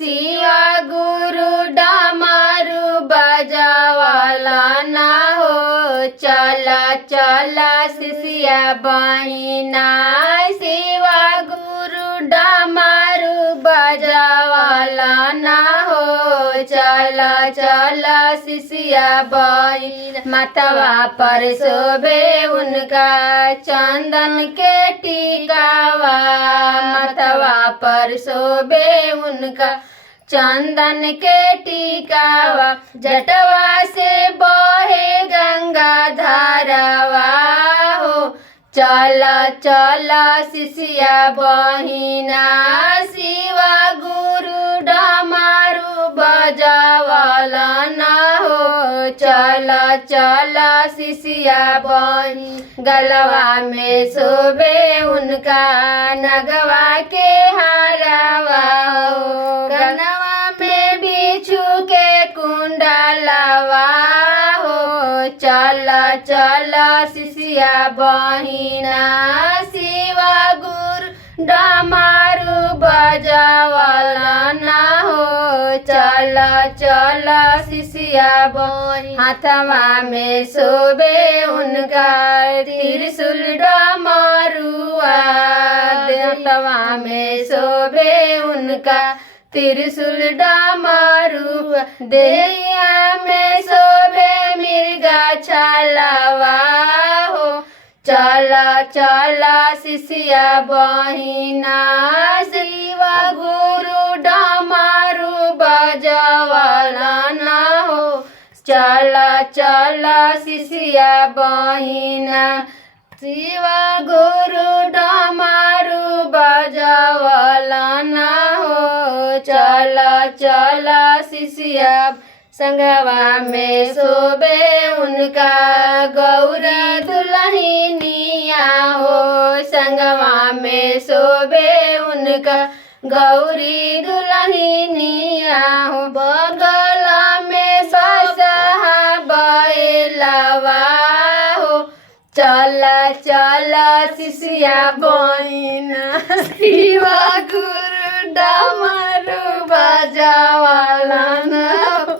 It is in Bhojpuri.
शिवा गुरु डमरू बजावाला ना हो। चला चला शिष्या बहिना शिवा गुरु डमरू बजावाला ना हो। चला चला शिष्या बहिना माथवा पर शोभे उनका चंदन के टीकावा। माथवा पर शोभे उनका चंदन के टीकावा। जटवा से बहे गंगा धारावा हो। चला चला शिष्या बहिना शिवा गुरु डमरू बजावाला ना हो। चला चला शिष्या बहिना गलवा में शोभे उनका नगवा के हारावा हो। गलवा में बिच्छू के कुंडलवा हो। चला चला शिष्या बहिना शिवा गुरु डमरू बजावाला ना हो। चला चला शिष्या बहिना हाथवा में शोभे उनका त्रिशूल डमरुआ। हाथवा में शोभे उनका त्रिशूल डमरुआ। देहिया में शोभे मिर्गा छालावा हो। चला चला शिष्या बहिना शिवा गुरु डमरू बजावाला ना हो। चला चला शिष्या बहिना शिवा गुरु डमरू बजावाला ना हो। चला चला शिष्या संगवा में शोभे उनका गौरी दुल्हनिया हो। संगवा में शोभे उनका गौरी दुल्हनिया हो। बगला में ससहा बैलवा हो। चला चला शिष्या बहिना शिवा गुरु डमरू बजावाला ना हो।